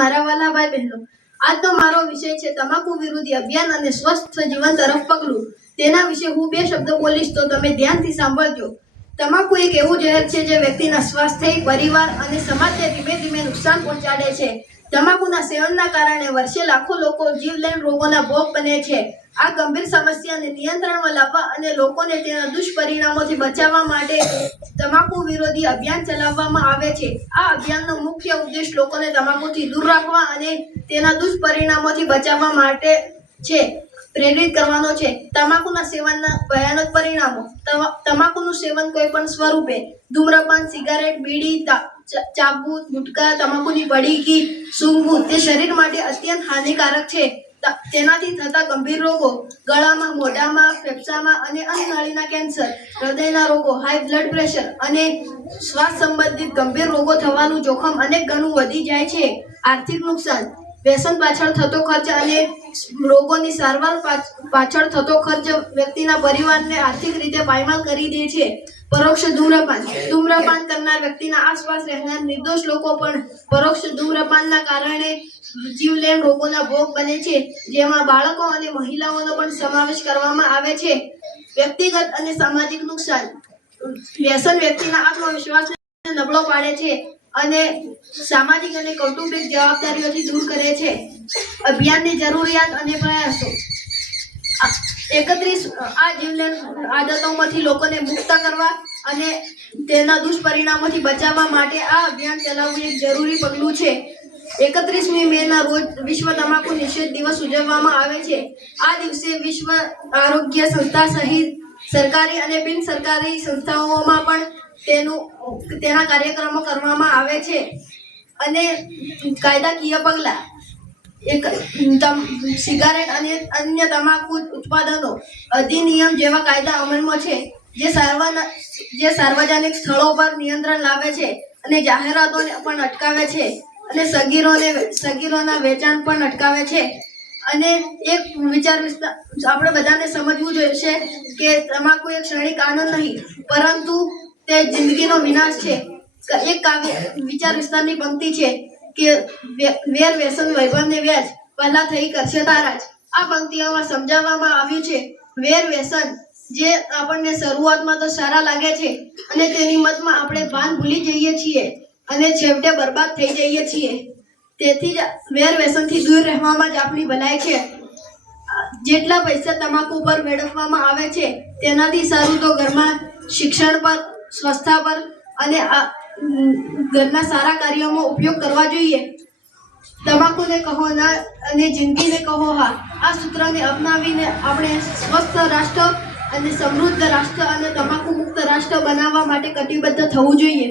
મારા વાલા ભાઈ બહેનો, આજનો મારો વિષય છે તમાકુ વિરોધી અભિયાન અને સ્વસ્થ જીવન તરફ પગલું. તેના વિશે હું બે શબ્દો બોલીશ તો તમે ધ્યાનથી સાંભળજો. તમાકુ એક એવું ઝેર છે જે વ્યક્તિના સ્વાસ્થ્ય, પરિવાર અને સમાજને ધીમે ધીમે નુકસાન પહોંચાડે છે. તમાકુના સેવનના કારણે વર્ષે લાખો લોકો જીવલેણ રોગોના ભોગ બને છે. આ ગંભીર સમસ્યાને નિયંત્રણમાં લાવવા અને લોકોને તેના દુષ્પરિણામોથી બચાવવા માટે તમાકુ વિરોધી અભિયાન ચલાવવામાં આવે છે. આ અભિયાનનો મુખ્ય ઉદ્દેશ લોકોને તમાકુથી દૂર રાખવા અને તેના દુષ્પરિણામોથી બચાવવા માટે છે. પ્રેરિત કરવાનો છે. તમાકુના સેવનના ભયાનક પરિણામો. તમાકુનું સેવન કોઈ પણ સ્વરૂપે, ધૂમ્રપાન, સિગારેટ, બીડી, ચાબુ, ગુટકા, તમાકુની પડીકી, સૂંઘવું તે શરીર માટે અત્યંત હાનિકારક છે. તેનાથી થતા ગંભીર રોગો, ગળામાં, મોઢામાં, ફેફસામાં અને અન્નનળીના કેન્સર, હૃદયના રોગો, હાઈ બ્લડ પ્રેશર અને શ્વાસ સંબંધિત ગંભીર રોગો થવાનું જોખમ અનેક ગણું વધી જાય છે. આર્થિક નુકસાન. વ્યસન પાછળ થતો ખર્ચ અને રોગોની સારવાર પાછળ થતો ખર્ચ વ્યક્તિના પરિવારને આર્થિક રીતે પાયમાલ કરી દે છે. પરોક્ષ ધૂમ્રપાન. ધૂમ્રપાન કરનાર વ્યક્તિના આસપાસ રહેનાર નિર્દોષ લોકો પણ પરોક્ષ ધૂમ્રપાનના કારણે જીવલેણ રોગોના ભોગ બને છે, જેમાં બાળકો અને મહિલાઓનો પણ સમાવેશ કરવામાં આવે છે. વ્યક્તિગત અને સામાજિક નુકસાન. વ્યસન વ્યક્તિના આત્મવિશ્વાસને નબળો પાડે છે અને સામાજિક અને કૌટુંબિક જવાબદારીઓથી દૂર કરે છે. અભિયાનની જરૂરિયાત અને પ્રયાસો. 31 આ જીવલેણ આદતોમાંથી લોકોને મુક્ત કરવા અને તેના દુષ્પરિણામોથી બચાવવા માટે આ અભિયાન ચલાવવું એક જરૂરી પગલું છે. 31મી મેના રોજ વિશ્વ તમાકુ નિષેધ દિવસ ઉજવવામાં આવે છે. આ દિવસે વિશ્વ આરોગ્ય સંસ્થા સહિત સરકારી અને બિન સરકારી સંસ્થાઓમાં પણ તેના કાર્યક્રમો કરવામાં આવે છે. અને કાયદાકીય પગલાં. સિગારેટ અને અન્ય તમાકુ ઉત્પાદનો અધિનિયમ જેવા કાયદા અમલમાં છે, જે સાર્વજનિક સ્થળો પર નિયંત્રણ લાવે છે અને જાહેરાતોને પણ અટકાવે છે અને સગીરોના વેચાણ પણ અટકાવે છે. અને એક આપણે બધાને સમજવું જોઈએ કે તમાકુ એક ક્ષણિક આનંદ નહીં, પરંતુ તે જિંદગીનો વિનાશ છે. એક વિચાર વિસ્તારની પંક્તિ છે કે વેર વ્યસન વૈભવને વ્યાજ, પહેલા થઈ કરશે તારાજ. આ પંક્તિઓમાં સમજાવવામાં આવ્યું છે વેર વ્યસન જે આપણને શરૂઆતમાં તો સારા લાગે છે અને તેની મતમાં આપણે ભાન ભૂલી જઈએ છીએ અને છેવટે બરબાદ થઈ જઈએ છીએ. તેથી જ વેર વ્યસનથી દૂર રહેવામાં જ આપણી ભલાઈ છે. જેટલા પૈસા તમાકુ પર વેડફવામાં આવે છે તેનાથી સારું તો ઘરમાં શિક્ષણ પર, સ્વસ્થતા પર અને ઘરના સારા કાર્યોમાં ઉપયોગ કરવા જોઈએ. તમાકુને કહો ના અને જિંદગીને કહો હા. આ સૂત્રને અપનાવીને આપણે સ્વસ્થ રાષ્ટ્ર અને સમૃદ્ધ રાષ્ટ્ર અને તમાકુ મુક્ત રાષ્ટ્ર બનાવવા માટે કટિબદ્ધ થવું જોઈએ.